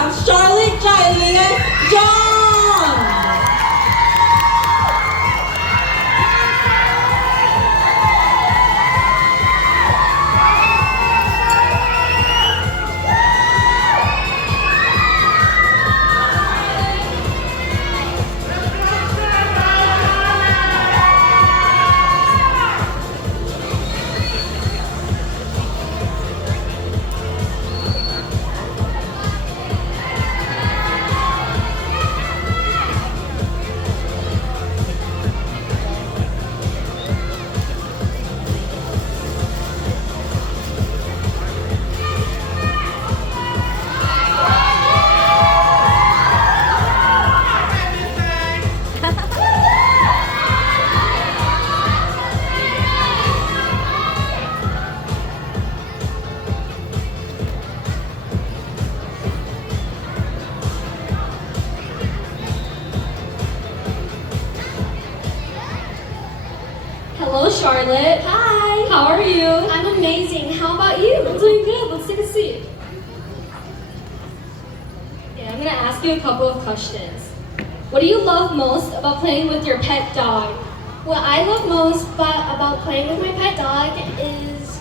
have Charlotte, Kylie, and John. Hello, Charlotte. Hi. How are you? I'm amazing. How about you? I'm doing good. Let's take a seat. Okay, I'm gonna ask you a couple of questions. What do you love most about playing with your pet dog? What I love most about playing with my pet dog is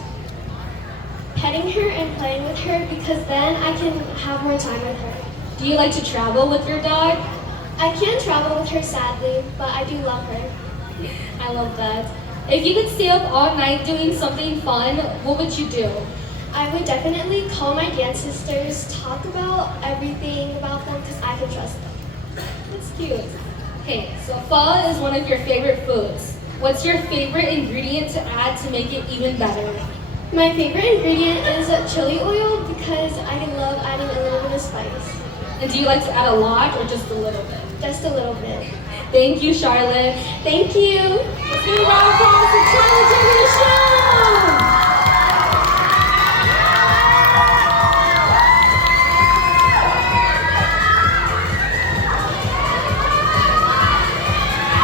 petting her and playing with her because then I can have more time with her. Do you like to travel with your dog? I can't travel with her sadly, but I do love her. I love that. If you could stay up all night doing something fun, what would you do? I would definitely call my dance sisters, talk about everything about them because I can trust them. That's cute. Okay, so pho is one of your favorite foods. What's your favorite ingredient to add to make it even better? My favorite ingredient is chili oil because I love adding a little bit of spice. And do you like to add a lot or just a little bit? Just a little bit. Thank you, Charlotte. Thank you. Let's give a round of applause to Charlotte Generation!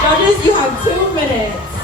Judges, you have 2 minutes.